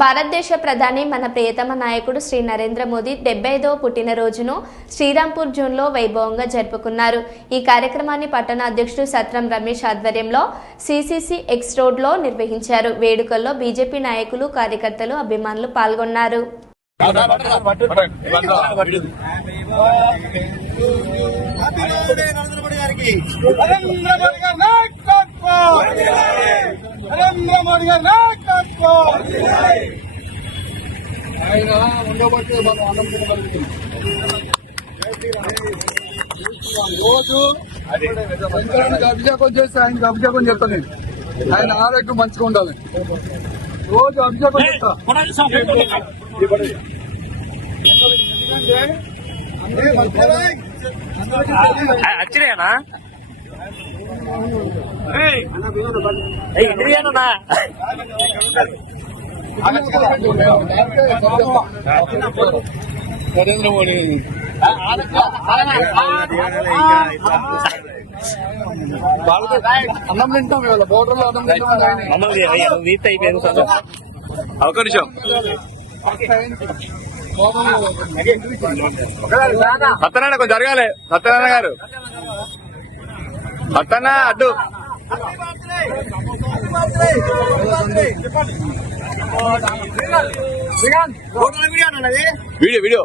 భారతదేశ ప్రధాని మన ప్రియతమ నాయకుడు శ్రీ నరేంద్ర మోదీ 75వ పుట్టినరోజును శ్రీరాంపూర్ జోన్లో వైభవంగా జరుపుకున్నారు. ఈ కార్యక్రమాన్ని పట్టణ అధ్యక్షుడు సత్రం రమేష్ ఆధ్వర్యంలో సిసిసి ఎక్స్ రోడ్లో నిర్వహించారు. వేడుకల్లో బీజేపీ నాయకులు, కార్యకర్తలు, అభిమానులు పాల్గొన్నారు. ఆయన ఉండబట్టి మనం అన్నం తినగలుగుతున్నాం. రోజు శంకరానికి అభిషేకం చేస్తే ఆయనకి అభిషేకం చేస్తాను నేను. ఆయన ఆరోగ్యం మంచిగా ఉండాలి. రోజు అభిషేకం చేస్తా. అచ్చిరేనా నరేంద్ర మోడీ అన్నం తింటాం. ఇవాళ బోర్డర్లో అన్నం తింటాం. నీట్ అయిపోయింది. ఒక నిమిషం సత్యనారాయణ కొంచెం జరగాలి. సత్యనారాయణ గారు, సత్యన్న అడ్డు వీడియో